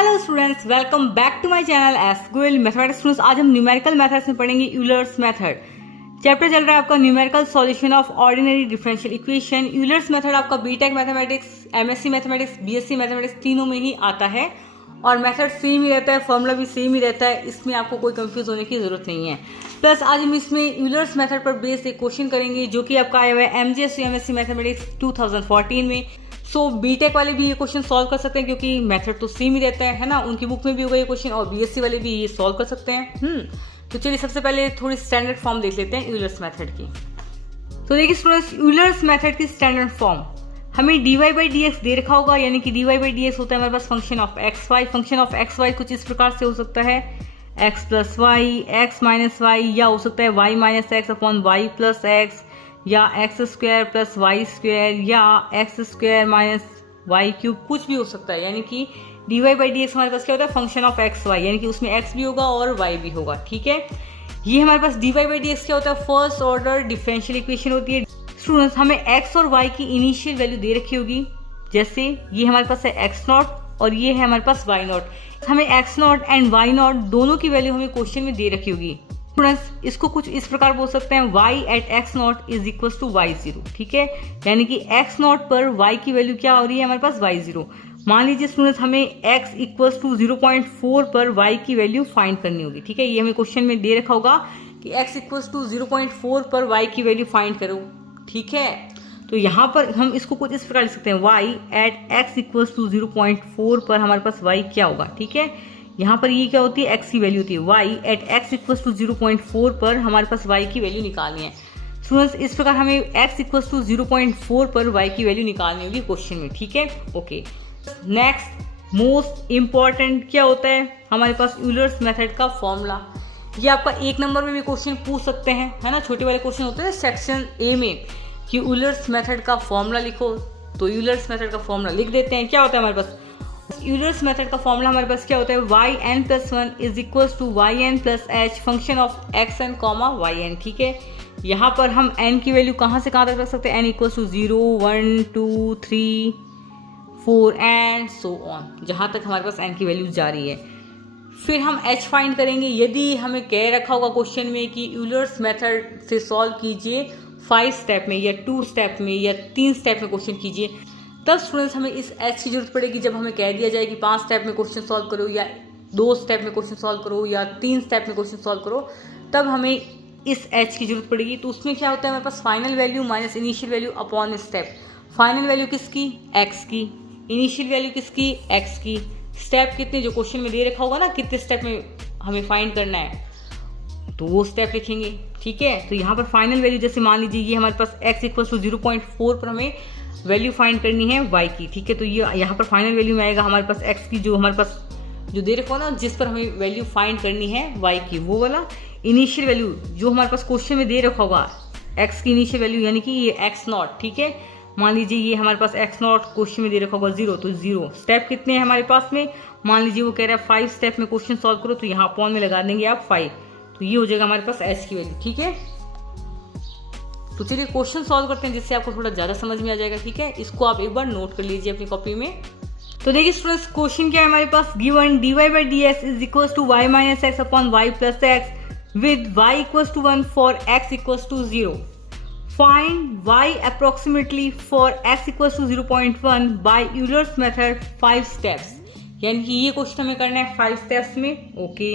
Hello students, welcome back to my channel SQL mathematics students. आज हम numerical methods में पढ़ेंगे यूलर्स मेथड। चैप्टर चल रहा है आपका numerical solution of ordinary differential equation. Euler's method आपका BTech mathematics, MSc mathematics, BSc mathematics तीनों में ही आता है और मेथड सेम ही रहता है, फॉर्मूला भी सेम ही रहता है। इसमें आपको कोई कंफ्यूज होने की जरूरत नहीं है। प्लस आज हम इसमें यूलर्स मेथड पर बेस्ड एक क्वेश्चन करेंगे जो कि आपका आया हुआ है एमजीएस एमएससी मैथमेटिक्स 2014 में। सो बीटेक वाले भी ये क्वेश्चन सॉल्व कर सकते हैं क्योंकि मेथड तो सेम ही रहता है ना, उनकी बुक में भी होगा ये क्वेश्चन, और बीएससी वाले भी ये सॉल्व कर सकते हैं। तो चलिए सबसे पहले थोड़ी स्टैंडर्ड फॉर्म देख लेते हैं यूलर्स मेथड की। तो देखिए स्टूडेंट्स, यूलर्स मेथड की स्टैंडर्ड फॉर्म हमें dy बाई डी एक्स दे रखा होगा, यानी कि dy बाई डी एक्स होता है हमारे पास function of X Y. Function of X Y कुछ इस प्रकार से हो सकता है x plus Y, X minus Y, या हो सकता है Y minus X upon Y plus X, या X square plus Y square, या X square minus Y cube, कुछ भी हो सकता है। यानी कि dy बाई डी एक्स हमारे पास क्या होता है फंक्शन ऑफ एक्स वाई, यानी कि उसमें x भी होगा और y भी होगा। ठीक है, ये हमारे पास dy बाई डी एक्स क्या होता है फर्स्ट ऑर्डर डिफरेंशियल इक्वेशन होती है। स्टूडेंट्स, हमें x और y की इनिशियल वैल्यू दे रखी होगी, जैसे ये हमारे पास है x नॉट और ये है हमारे पास y नॉट। हमें x not and y not दोनों की वैल्यू हमें क्वेश्चन में दे रखी होगी। स्टूडेंट्स, इसको कुछ इस प्रकार बोल सकते हैं y at x not is equal to y0। ठीक है, यानी कि x नॉट पर y की वैल्यू क्या हो रही है हमारे पास y0। मान लीजिए स्टूडेंट्स, हमें x इक्वल टू 0.4 पर y की वैल्यू फाइंड करनी होगी। ठीक है, ये हमें क्वेश्चन में दे रखा होगा कि x इक्वल टू 0.4 पर y की वैल्यू फाइंड करो। ठीक है, तो यहाँ पर हम इसको कुछ इस प्रकार लिख सकते हैं y at x equal to 0.4 पर हमारे पास y क्या होगा। ठीक है, यहाँ पर ये क्या होती है x की वैल्यू होती है, y at x equal to 0.4 पर हमारे पास y की वैल्यू निकालनी है। स्टूडेंट्स, इस प्रकार हमें x इक्वल टू 0.4 पर y की वैल्यू निकालनी होगी क्वेश्चन में। ठीक है, ओके। नेक्स्ट मोस्ट इम्पॉर्टेंट क्या होता है हमारे पास यूलर्स मेथड का फॉर्मूला। ये आपका 1 नंबर में भी क्वेश्चन पूछ सकते हैं, है ना। छोटे वाले क्वेश्चन होते हैं सेक्शन ए में कि यूलर्स मेथड का फॉर्मूला लिखो, तो यूलर्स मेथड का फॉर्मूला लिख देते हैं। क्या होता है हमारे पास यूलर्स मेथड का फॉर्मूला, हमारे पास क्या होता है y n plus 1 is equal to yn plus h function of xn comma yn। ठीक है, यहाँ पर हम n की वैल्यू कहाँ से कहाँ तक रख सकते हैं, n equal to 0, 1, 2, 3, 4 and so on, जहाँ तक हमारे पास n की वैल्यू जा रही है। फिर हम h फाइंड करेंगे। यदि हमें कह रखा होगा क्वेश्चन में कि यूलर्स मेथड से सॉल्व कीजिए 5 स्टेप में या 2 स्टेप में या 3 स्टेप में क्वेश्चन कीजिए, तब स्टूडेंट्स हमें इस h की जरूरत पड़ेगी। जब हमें कह दिया जाए कि 5 स्टेप में क्वेश्चन सॉल्व करो या 2 स्टेप में क्वेश्चन सॉल्व करो या 3 स्टेप में क्वेश्चन सॉल्व करो, तब हमें इस h की जरूरत पड़ेगी। तो उसमें क्या होता है हमारे पास final value minus initial value upon step. Final value किसकी, x की, इनिशियल वैल्यू किसकी, x की, स्टेप कितने जो क्वेश्चन में दे रखा होगा ना, कितने स्टेप में हमें फाइंड करना है, तो वो स्टेप लिखेंगे। ठीक है, तो यहाँ पर फाइनल वैल्यू जैसे मान लीजिए ये हमारे पास x इक्वल टू 0.4 पर हमें वैल्यू फाइंड करनी है y की। ठीक है, तो ये यहाँ पर फाइनल वैल्यू में आएगा हमारे पास x की, जो हमारे पास जो दे रखा हो ना, जिस पर हमें वैल्यू फाइंड करनी है y की, वो वाला। इनिशियल वैल्यू जो हमारे पास क्वेश्चन में दे रखा होगा x की इनिशियल वैल्यू, यानी कि ये x नॉट। ठीक है, मान लीजिए ये हमारे पास x नॉट क्वेश्चन में दे रखा होगा 0, तो 0 स्टेप कितने हैं हमारे पास में, मान लीजिए वो कह रहा है 5 स्टेप में क्वेश्चन सॉल्व करो, तो यहाँ अपॉन में लगा देंगे आप 5, तो ये हो जाएगा हमारे पास h की वैल्यू। ठीक है, तो चलिए क्वेश्चन सॉल्व करते हैं जिससे आपको थोड़ा ज्यादा समझ में आ जाएगा। ठीक है, इसको आप एक बार नोट कर लीजिए अपनी कॉपी में। तो देखिए स्टूडेंट्स, क्वेश्चन क्या है हमारे पास, given dy by D X is equal to y minus X upon y plus X with y equal to 1 for x equal to 0। Find y approximately for x equal to 0.1 by Euler's method 5 steps. यानी कि ये question हमें करना है 5 steps में। Okay,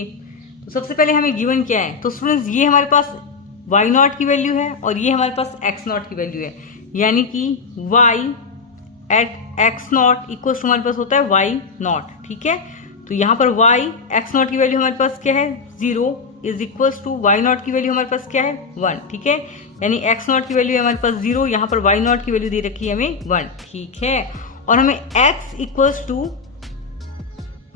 तो सबसे पहले हमें गिवन क्या है, तो स्टूडेंट्स ये हमारे पास y नॉट की वैल्यू है और ये हमारे पास x नॉट की वैल्यू है, यानी कि y at x not equal to हमारे पास होता है y नॉट। ठीक है, तो यहाँ पर y x नॉट की वैल्यू हमारे पास क्या है 0 is equal to y not की वैल्यू हमारे पास क्या है 1। ठीक है, यानी x नॉट की वैल्यू है हमारे पास 0, यहाँ पर y नॉट की वैल्यू दे रखी है हमें 1। ठीक है, और हमें x इक्वल टू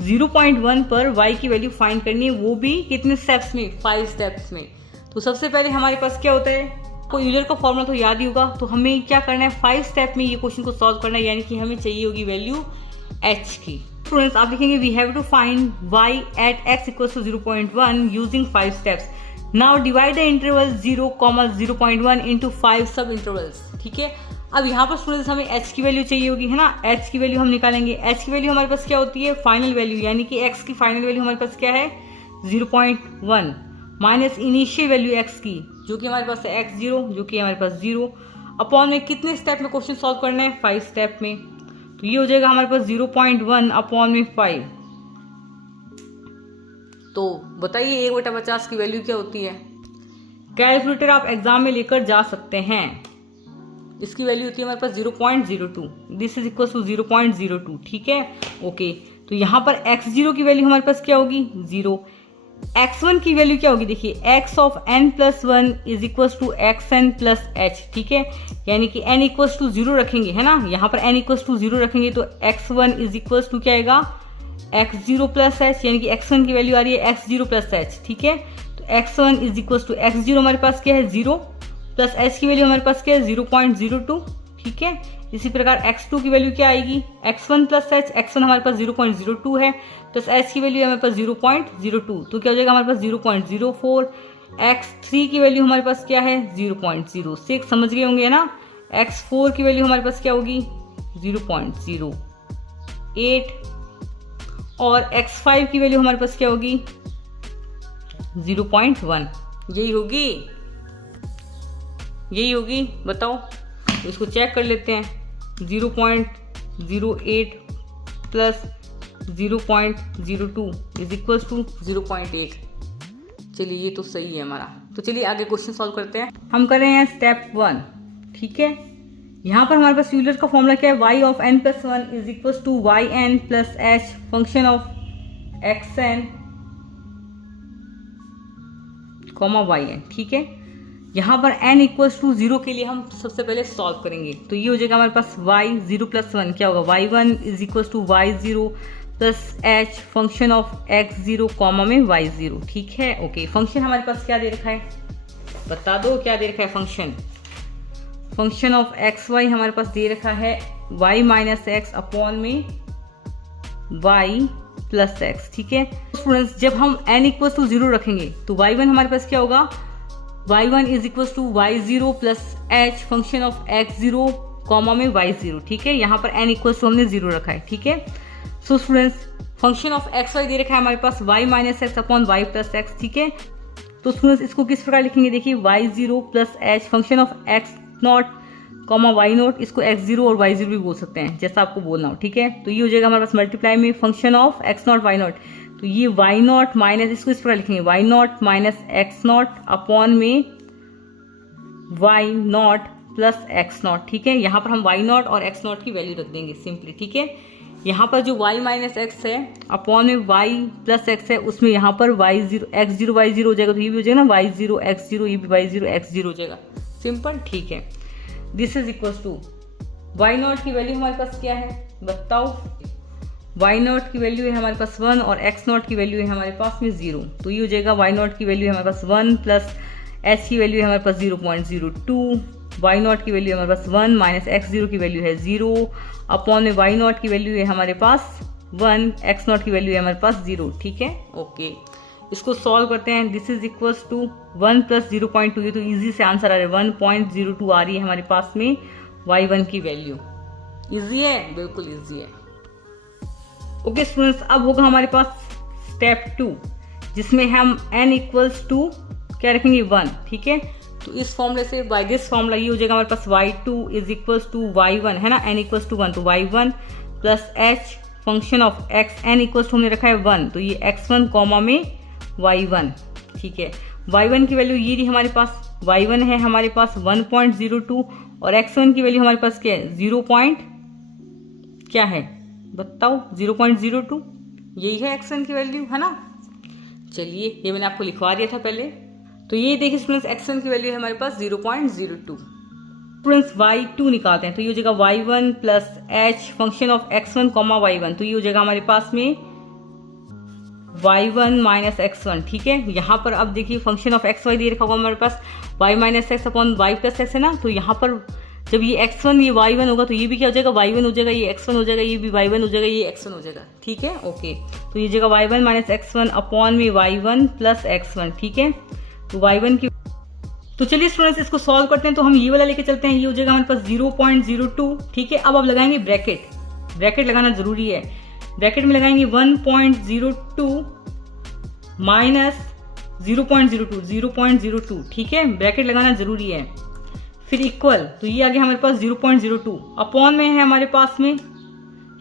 0.1 पर y की वैल्यू फाइंड करनी है, वो भी कितने स्टेप्स में, 5 स्टेप्स में। तो सबसे पहले हमारे पास क्या होता है, को यूलर का फॉर्मूला तो याद ही होगा, तो हमें क्या करना है 5 स्टेप में ये क्वेश्चन को सॉल्व करना है, यानी कि हमें चाहिए होगी वैल्यू h की। स्टूडेंट्स, आप लिखेंगे we have to find y at x equal to 0.1 using 5 steps. Now divide the interval 0, 0.1 into 5 sub intervals. ठीक है, अब यहाँ पर स्टूडेंट्स हमें h की वैल्यू चाहिए होगी, है ना। h की वैल्यू हम निकालेंगे। h की वैल्यू हमारे पास क्या होती है, फाइनल वैल्यू, यानी कि x की फाइनल वैल्यू हमारे पास क्या है 0.1 माइनस इनिशियल वैल्यू x की जो कि हमारे पास है x0 जो कि हमारे पास 0 अपॉन में कितने स्टेप में क्वेश्चन सॉल्व करना है 5 स्टेप में। तो ये हो जाएगा हमारे पास 0.1 अपॉन में 5। तो बताइए 1/50 की वैल्यू क्या होती है। कैलकुलेटर आप एग्जाम में लेकर जा सकते हैं। इसकी वैल्यू होती है हमारे पास 0.02। दिस इज इक्वल टू 0.02, ठीक है, ओके। तो यहाँ पर x0 की वैल्यू हमारे पास क्या होगी 0। x1 की वैल्यू क्या होगी, देखिए x of n plus 1 is equal to xn plus h, ठीक है, यानी कि n इक्वल टू 0 रखेंगे, है ना। यहाँ पर n इक्वल टू 0 रखेंगे तो x1 इज इक्वल टू क्या आएगा x0 प्लस h, यानी कि x1 की वैल्यू आ रही है x0 प्लस h, ठीक है। तो x1 is equal to x0 हमारे पास क्या है 0 प्लस h की वैल्यू हमारे पास क्या है 0.02, ठीक है। इसी प्रकार x2 की वैल्यू क्या आएगी x1 प्लस h, x1 हमारे पास 0.02 है प्लस h की वैल्यू हमारे पास 0.02, तो क्या हो जाएगा हमारे पास 0.04। x3 की वैल्यू हमारे पास क्या है 0.06, समझ गए होंगे, है ना। x4 की वैल्यू हमारे पास क्या होगी 0.08 और x5 की वैल्यू हमारे पास क्या होगी 0.1। यही होगी, बताओ। तो इसको चेक कर लेते हैं। 0.08 प्लस 0.02 इज इक्वल टू 0.8। चलिए ये तो सही है हमारा। तो चलिए आगे क्वेश्चन सॉल्व करते हैं। हम कर रहे हैं स्टेप 1, ठीक है। यहाँ पर हमारे पास यूलर का फॉर्मूला क्या है, y of n plus 1 is equal to Y N plus h function of xn comma yn, ठीक है। यहाँ पर n इक्वल्स टू 0 के लिए हम सबसे पहले सॉल्व करेंगे। तो ये हो जाएगा हमारे पास y0 प्लस 1 क्या होगा y1 is equals to y0 plus h function of x0 comma में y0, ठीक है, ओके। फंक्शन हमारे पास क्या दे रखा है, बता दो क्या दे रखा है फंक्शन ऑफ xy हमारे पास दे रखा है y माइनस एक्स अपॉन में y प्लस एक्स, ठीक है। स्टूडेंट्स जब हम n इक्वल्स टू 0 रखेंगे तो y1 हमारे पास क्या होगा y1 is equal to y0 plus h function of x0 comma में y0, ठीक है। यहाँ पर n इक्वल टू हमने 0 रखा है, ठीक है। So students function of xy दे रखा है हमारे पास y minus X upon y plus x, ठीक है। तो स्टूडेंट्स इसको किस प्रकार लिखेंगे, देखिए y0 plus h function of x0 comma y0, इसको x0 और y0 भी बोल सकते हैं जैसा आपको बोलना हो, ठीक है। तो ये हो जाएगा हमारे पास मल्टीप्लाई में फंक्शन ऑफ x0 y0, तो ये y0 माइनस, इसको इस प्रकार लिखेंगे y0 माइनस x0 अपॉन में y0 प्लस x0, ठीक है। यहाँ पर हम y0 और x0 की वैल्यू रख देंगे सिंपली, ठीक है। यहाँ पर जो y माइनस एक्स है अपॉन में y प्लस एक्स है उसमें यहाँ पर y0 x0 y0 हो जाएगा, तो ये भी हो जाएगा ना y0 x0, ये भी y0 x0 हो जाएगा, सिंपल, ठीक है। This is equal to y0 की वैल्यू हमारे पास क्या है बताओ, y0 की वैल्यू है हमारे पास 1 और x0 की वैल्यू है हमारे पास में 0, तो ये हो जाएगा y0 की वैल्यू है हमारे पास 1 प्लस h की वैल्यू है हमारे पास 0.02, y0 की वैल्यू है हमारे पास 1 माइनस x0 की वैल्यू है 0 अपॉन में y0 की वैल्यू है हमारे पास 1, x0 की वैल्यू है हमारे पास 0, ठीक है, ओके। इसको सॉल्व करते हैं। This is equals to 1 plus 0.2, ये तो इजी से आंसर आ रहा है 1.02 आ रही है हमारे पास में y1 की वैल्यू। इजी है, बिल्कुल इजी है, ओके स्टूडेंट्स। अब होगा हमारे पास स्टेप 2 जिसमें हम n इक्वल्स टू क्या रखेंगे 1, ठीक है। तो इस फॉर्मूले से बाय दिस फॉर्मूला ये हो जाएगा हमारे पास y2 is equals to y1, है ना, n इक्वल्स टू 1, तो y1 plus h function of x n equals to हमने रखा है 1, तो ये x1 कॉमा में y1, ठीक है। y1 की वैल्यू ये रही हमारे पास, y1 है हमारे पास 1.02 और x1 की वैल्यू हमारे पास क्या है 0. क्या है बताओ 0.02, यही है x1 की वैल्यू, है ना। चलिए ये मैंने आपको लिखवा दिया था पहले। तो ये देखिए स्टूडेंट्स x1 की वैल्यू है हमारे पास 0.02। स्टूडेंट्स y2 निकालते हैं, तो ये हो जाएगा y1 plus h function of x1 comma y1, तो ये हो जाएगा हमारे पास में y1 माइनस x1, ठीक है। यहाँ पर अब देखिए फंक्शन ऑफ xy दे रखा होगा हमारे पास y minus X upon y plus x, है ना। तो यहाँ पर जब ये x1 ये y1 होगा तो ये भी क्या हो जाएगा y1 हो जाएगा, ये x1 हो जाएगा, ये भी y1 हो जाएगा, ये x1 हो जाएगा, ठीक है, ओके। तो ये जगह y1 माइनस x1 अपॉन में y1 प्लस x1, ठीक है। तो y1 की तो चलिए स्टूडेंट्स इसको सॉल्व करते हैं। तो हम ये वाला लेके चलते हैं, ये हो जाएगा हमारे पास 0.02, ठीक है। अब आप लगाएंगे ब्रैकेट, ब्रैकेट लगाना जरूरी है। ब्रैकेट में लगाएंगे 1.02 माइनस 0.02, ठीक है, ब्रैकेट लगाना जरूरी है। फिर इक्वल, तो ये आ गया हमारे पास 0.02, अपॉन में है हमारे पास में,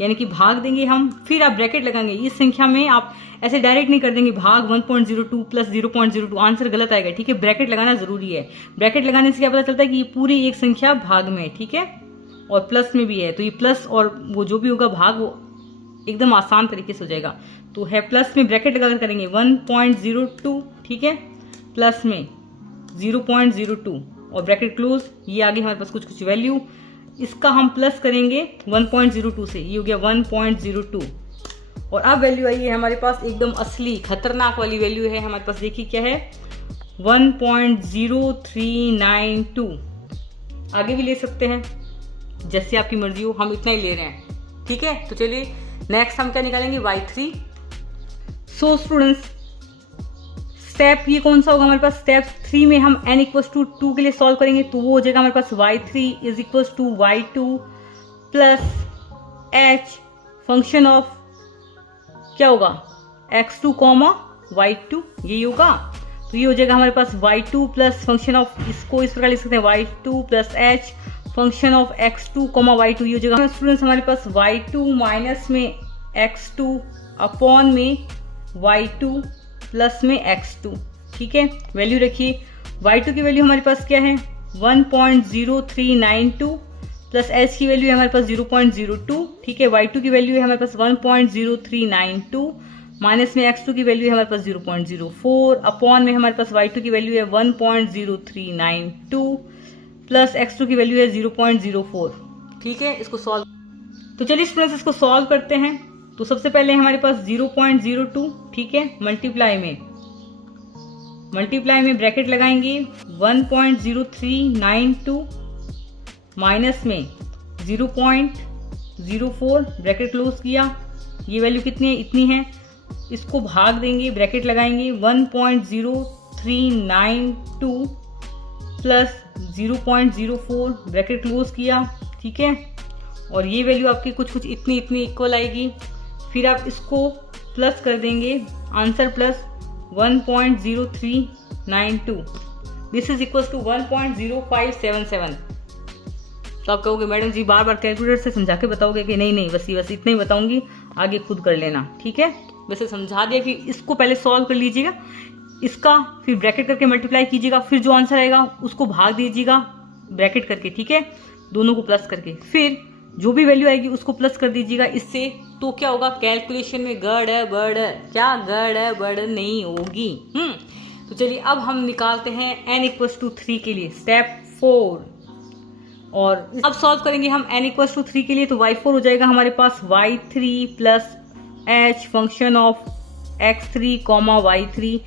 यानी कि भाग देंगे हम। फिर आप ब्रैकेट लगाएंगे, इस संख्या में आप ऐसे डायरेक्ट नहीं कर देंगे भाग 1.02 प्लस 0.02, आंसर गलत आएगा, ठीक है। ब्रैकेट लगाना जरूरी है। ब्रैकेट लगाने से क्या पता चलता है कि ये पूरी एक संख्या भाग में, ठीक है, और प्लस में भी है, तो ये प्लस और वो जो भी होगा भाग वो एकदम आसान तरीके से हो जाएगा। तो है प्लस में ब्रैकेट लगाकर करेंगे 1.02, ठीक है, प्लस में 0.02 और ब्रैकेट क्लोज। ये आगे हमारे पास कुछ वैल्यू, इसका हम प्लस करेंगे 1.02 से, ये हो गया 1.02। और अब वैल्यू आई है हमारे पास एकदम असली खतरनाक वाली वैल्यू है हमारे पास, देखिए क्या है 1.0392। आगे भी ले सकते हैं जैसे आपकी मर्जी हो, हम इतना ही ले रहे हैं, ठीक है। तो चलिए नेक्स्ट हम क्या निकालेंगे, y3। सो स्टूडेंट्स स्टेप ये कौन सा होगा हमारे पास, स्टेप 3 में हम n इक्वल्स टू 2 के लिए सॉल्व करेंगे। तो वो हो जाएगा हमारे पास y3 is equals to y2 plus h function of क्या होगा x2 कॉमा y2, यही होगा। तो ये हो जाएगा हमारे पास y2 प्लस फंक्शन ऑफ, इसको इस प्रकार लिख सकते हैं y2 plus h function of x2 comma y2, ये हो जाएगा स्टूडेंट्स हमारे पास y2 माइनस में x2 अपॉन में y2 प्लस में x2, ठीक है। वैल्यू रखिए, y2 की वैल्यू हमारे पास क्या है 1.0392 प्लस h की वैल्यू है हमारे पास 0.02, ठीक है। y2 की वैल्यू है हमारे पास 1.0392 माइनस में x2 की वैल्यू है हमारे पास 0.04 अपॉन में हमारे पास y2 की वैल्यू है 1.0392 प्लस x2 की वैल्यू है 0.04, ठीक है। इसको सॉल्व, तो चलिए स्टूडेंट्स इसको सॉल्व करते हैं। तो सबसे पहले हमारे पास 0.02, ठीक है, मल्टीप्लाई में ब्रैकेट लगाएंगे 1.0392 माइनस में 0.04, ब्रैकेट क्लोज किया। ये वैल्यू कितनी है, इतनी है, इसको भाग देंगे, ब्रैकेट लगाएंगे 1.0392 प्लस 0.04, ब्रैकेट क्लोज किया, ठीक है। और ये वैल्यू आपकी कुछ इतनी इक्वल आएगी। फिर आप इसको प्लस कर देंगे, answer plus 1.0392, this is equal to 1.0577। तो आप कहोगे मैडम जी बार बार कैलकुलेटर से समझा के बताओगे कि नहीं बस इतना ही बताऊंगी, आगे खुद कर लेना, ठीक है। वैसे समझा दिया कि इसको पहले सॉल्व कर लीजिएगा, इसका फिर ब्रैकेट करके मल्टीप्लाई कीजिएगा, फिर जो आंसर आएगा उसको भाग दीजिएगा ब्रैकेट करके, ठीक है, दोनों को प्लस करके, फिर जो भी वैल्यू आएगी उसको प्लस कर दीजिएगा इससे। तो क्या होगा, कैलकुलेशन में गड़बड़ नहीं होगी। तो चलिए अब हम निकालते हैं n इक्वल्स टू 3 के लिए, स्टेप 4। और अब सॉल्व करेंगे हम n इक्वल्स टू 3 के लिए। तो y4 हो जाएगा हमारे पास y3 plus h function of x3 comma y3,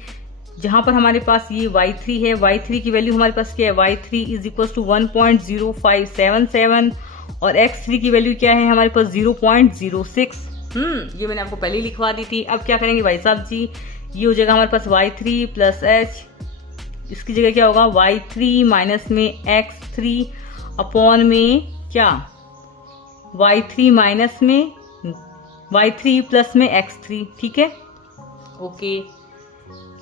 जहां पर हमारे पास ये y3 है, y3 की वैल्यू हमारे पास क्या है, y3 इज इक्वल्स टू 1.0577 और x3 की वैल्यू क्या है हमारे पास 0.06। ये मैंने आपको पहले ही लिखवा दी थी। अब क्या करेंगे भाई साहब जी, ये हो जाएगा हमारे पास y3 प्लस h, इसकी जगह क्या होगा y3 माइनस में x3 अपॉन में क्या y3 माइनस में y3 प्लस में x3, ठीक है, ओके।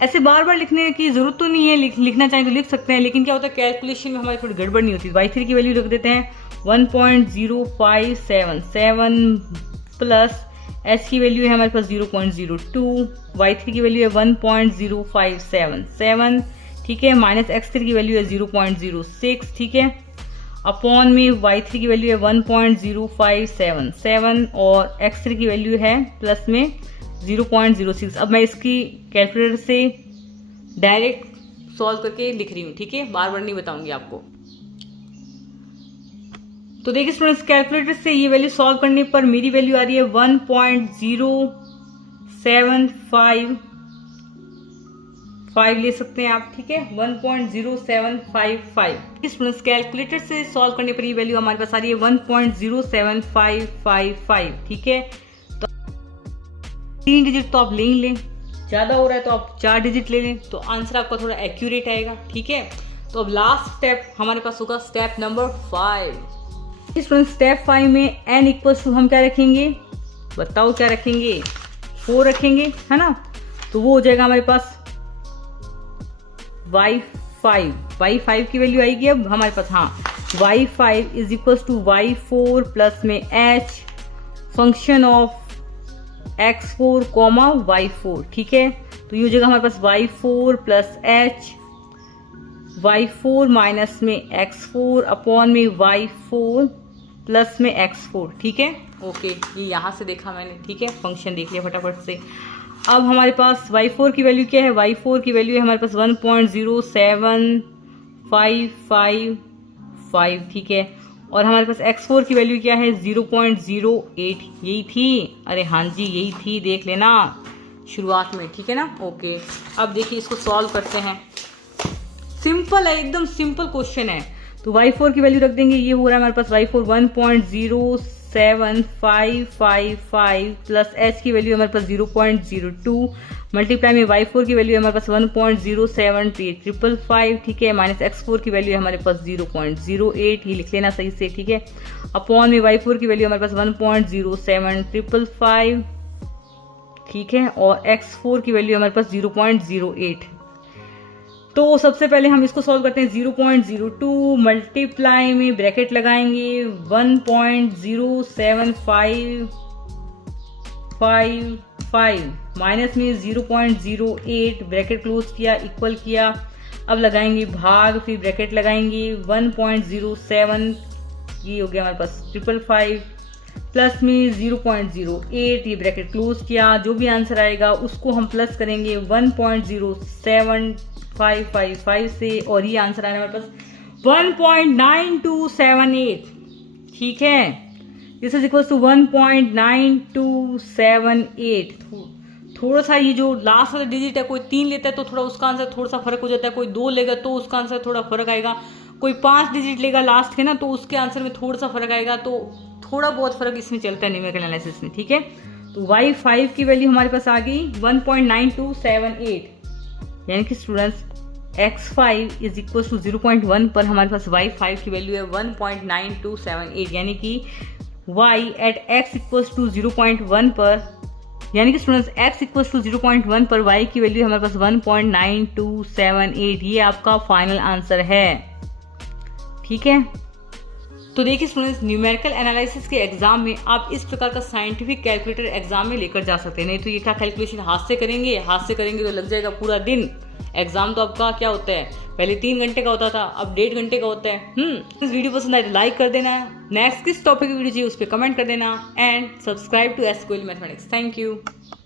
ऐसे बार बार लिखने की जरूरत तो नहीं है, लिखना चाहें तो लिख सकते हैं, लेकिन क्या होता है कैलकुलेशन में हमारी थोड़ी गड़बड़ नहीं होती। y3 की वैल्यू रख देते हैं 1.0577 प्लस h की वैल्यू है हमारे पास 0.02, y3 की वैल्यू है 1.0577, ठीक है, माइनस x3 की वैल्यू है 0.06, ठीक है, अपॉन में y3 की वैल्यू है 1.0577 और x3 की वैल्यू है प्लस में 0.06। अब मैं इसकी कैलकुलेटर से डायरेक्ट सॉल्व करके लिख रही हूँ, ठीक है, बार बार नहीं बताऊंगी आपको। तो देखिए स्टूडेंट्स, कैलकुलेटर से ये वैल्यू सॉल्व करने पर मेरी वैल्यू आ रही है 1.0755 ले सकते हैं आप, ठीक है, 1.0755। स्टूडेंट्स कैलकुलेटर से सॉल्व करने पर ये वैल्यू हमारे पास आ रही है 1.07555, ठीक है। तो 3 डिजिट तो आप ले लें, ज्यादा हो रहा है तो आप 4 डिजिट ले लें, तो आंसर आपका थोड़ा एक्यूरेट आएगा, ठीक है। तो अब लास्ट स्टेप हमारे पास होगा स्टेप नंबर 5। स्टूडेंट स्टेप 5 में n इक्वल्स टू हम क्या रखेंगे, बताओ क्या रखेंगे, 4 रखेंगे, है ना। तो वो हो जाएगा हमारे पास y5 की वैल्यू आएगी अब हमारे पास, हाँ, y5 is equals to y4 plus में h function of x4 comma y4, ठीक है। तो ये हो जाएगा हमारे पास y4 plus h, y4 minus में x4 अपॉन में y4 प्लस में x4, ठीक है। ओके, ये यहाँ से देखा मैंने, ठीक है, फंक्शन देख लिया फटाफट से। अब हमारे पास y4 की वैल्यू क्या है, y4 की वैल्यू है हमारे पास 1.07555, ठीक है। और हमारे पास x4 की वैल्यू क्या है 0.08, यही थी, अरे हाँ जी यही थी, देख लेना शुरुआत में, ठीक है ना। ओके, अब देखिए इसको सॉल्व करते हैं। सिंपल है, एकदम सिंपल क्वेश्चन है। तो y4 की वैल्यू रख देंगे, ये हो रहा है हमारे पास y4 1.07555 प्लस h की वैल्यू हमारे पास 0.02 मल्टीप्लाई में y4 की वैल्यू हमारे पास 1.07355, ठीक है, माइनस x4 की वैल्यू हमारे पास 0.08, ये लिख लेना सही से, ठीक है, अपॉन में y4 की वैल्यू हमारे पास 1.07555, ठीक है, और x4 की वैल्यू हमारे पास 0.08। तो सबसे पहले हम इसको सॉल्व करते हैं। 0.02 मल्टीप्लाई में ब्रैकेट लगाएंगे 1.07555 माइनस में 0.08 ब्रैकेट क्लोज किया, इक्वल किया। अब लगाएंगे भाग, फिर ब्रैकेट लगाएंगे 1.07, ये हो गया हमारे पास 555 प्लस में 0.08, ये ब्रैकेट क्लोज किया। जो भी आंसर आएगा उसको हम प्लस करेंगे 1.07555 से, और ये आंसर आने हमारे पास 1.9278, ठीक है। This is equal to 1.9278। थोड़ा सा ये जो लास्ट वाला डिजिट है, कोई 3 लेता है तो थोड़ा उसका आंसर थोड़ा सा फर्क हो जाता है, कोई 2 लेगा तो उसका आंसर थोड़ा फर्क आएगा, कोई 5 डिजिट लेगा लास्ट के ना तो उसके आंसर में थोड़ा सा फर्क आएगा। तो थोड़ा बहुत फर्क इसमें चलता है न्यूमेरिकल एनालिसिस में, ठीक है। तो y5 की वैल्यू हमारे पास आ गई 1.9278, यानी कि students x5 is equal to 0.1 पर हमारे पास y5 की वैल्यू है 1.9278, यानी कि y at x equals to 0.1 पर, यानी कि स्टूडेंट्स x इक्वल्स टू 0.1 पर y की वैल्यू हमारे पास 1.9278, ये आपका फाइनल आंसर है, ठीक है। तो देखिए स्टूडेंट्स, न्यूमेरिकल एनालिसिस के एग्जाम में आप इस प्रकार का साइंटिफिक कैलकुलेटर एग्जाम में लेकर जा सकते हैं। नहीं तो ये क्या कैलकुलेशन हाथ से करेंगे तो लग जाएगा पूरा दिन। एग्जाम तो आपका क्या होता है, पहले 3 घंटे का होता था, अब 1.5 घंटे का होता है। इस वीडियो पसंद आए तो लाइक कर देना, नेक्स्ट किस टॉपिक की वीडियो चाहिए उस पर कमेंट कर देना, and subscribe to SQL mathematics. Thank you.